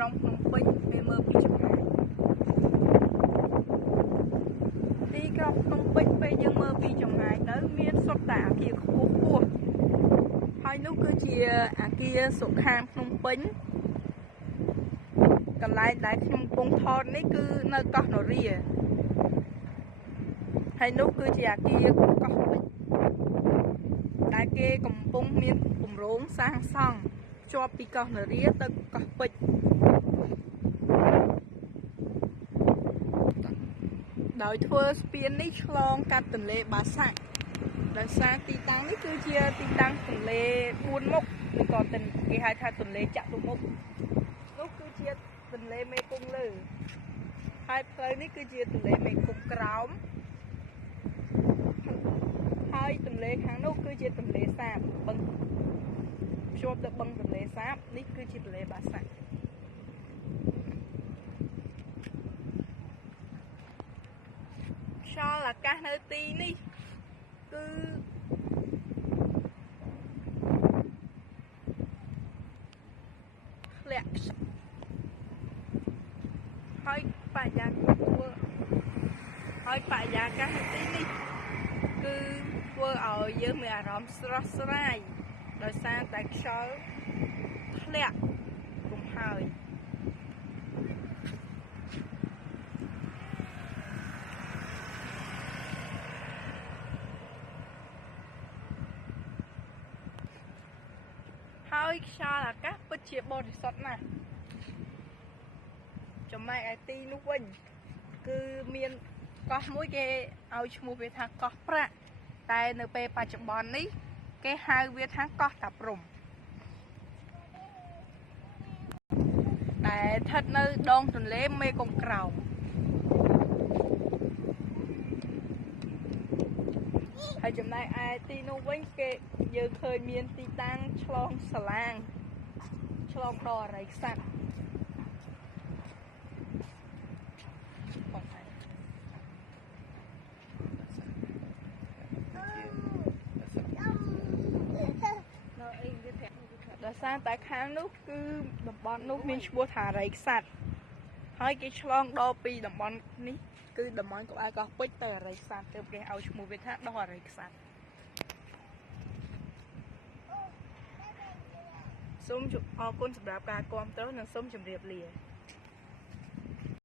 ក្រុងភ្នំពេញពេលមើលពីចម្ងាយទីក្រុងភ្នំពេញពេលយើងមើលពីចម្ងាយទៅមានសុទ្ធតែអគារខ្ពស់ខ្ពស់ហើយនោះគឺជាអគារសុខាភ្នំពេញកន្លែងដែលខ្ញុំកំពុងថតនេះគឺនៅកោះនរាហើយនោះគឺជាអគារកោះពេជ្រដែលគេកំពុងមានគម្រោងសាងសង់ជាប់ពីកោះនរាទៅកោះពេជ្រដោយធ្វើស្ពាននេះឆ្លងកាត់ទន្លេបាសាក់ដោយសារទីតាំងនេះគឺជាទីតាំងទន្លេ4មុខឬក៏គេហៅថាទន្លេចតុមុខនោះគឺជាទន្លេមេគង្គលើហើយផ្លូវនេះគឺជាទន្លេមេគង្គក្រោមហើយទន្លេខាងនោះគឺជាទន្លេសាបបឹងភ្ជាប់ទៅបឹងទន្លេសាបនេះគឺជាទន្លេបាសាក់ខ្យល់អាកាសនៅទីនេះគឺធ្លាក់ហើយបរិយាកាសនៅទីនេះគឺធ្វើឲ្យយើងមានអារម្មណ៍ស្រស់ស្រាយដោយសារតែខ្យល់ធ្លាក់គំហើយខ្យល់អាកាសពិតជាបរិសុទ្ធណាស់ចំណែកឯទីនោះវិញគឺមានកោះមួយគេឲ្យឈ្មោះវាថាកោះប្រាក់តែនៅពេលបច្ចុប្បន្ននេះគេហៅវាថាកោះតាព្រំតែស្ថិតនៅដងទន្លេមេគង្គក្រោមហើយចំណែកឯទីនោះវិញយើងឃើញមានទីតាំងឆ្លងសាឡាងឆ្លងដល់អរិយស័ក្តិដោយសារតែខាងនោះគឺតំបន់នោះមានឈ្មោះថាអរិយស័ក្តិហើយគេឆ្លងដល់ពីតំបន់នេះគឺតំបន់ក្បែរកោះពេជ្រទៅអរិយស័ក្តិទើបគេឲ្យឈ្មោះវាថាដល់អរិយស័ក្តិសូមអរគុណសម្រាប់ការគាំទ្រនិងសូមជម្រាបលា